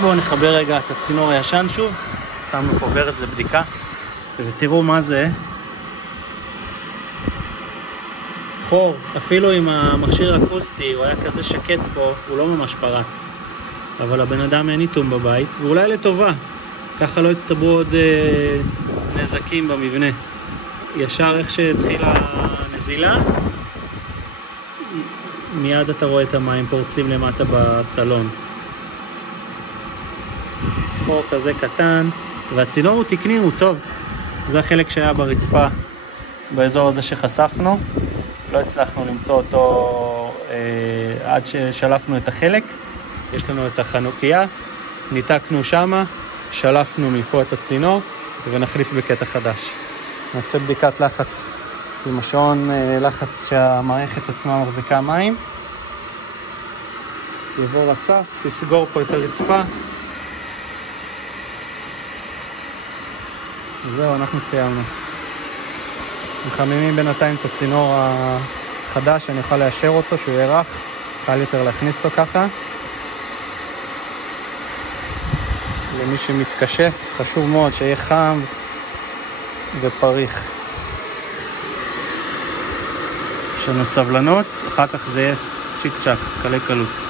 בואו נחבר רגע את הצינור הישן שוב. שמנו פה ברז לבדיקה, ותראו מה זה. חור, אפילו עם המכשיר האקוסטי, הוא היה כזה שקט פה, הוא לא ממש פרץ. אבל הבן אדם אין איתום בבית, ואולי לטובה. ככה לא הצטברו עוד נזקים במבנה. ישר איך שהתחילה הנזילה, מיד אתה רואה את המים פורצים למטה בסלון. חור כזה קטן, והצינור הוא תקני, הוא טוב. זה החלק שהיה ברצפה, באזור הזה שחשפנו. לא הצלחנו למצוא אותו עד ששלפנו את החלק. יש לנו את החנוכיה, ניתקנו שמה, שלפנו מפה את הצינור, ונחליף בקטע חדש. נעשה בדיקת לחץ עם השעון לחץ שהמערכת עצמה מחזיקה מים. יבוא רצף, תסגור פה את הרצפה. זהו, אנחנו סיימנו. מחממים בינתיים את הצינור החדש, אני אוכל לאשר אותו, שהוא יהיה רך, קל יותר להכניס אותו ככה. למי שמתקשה, חשוב מאוד שיהיה חם ופריך. יש לנו סבלנות, אחר כך זה יהיה צ'יק צ'ק, קלי קלות.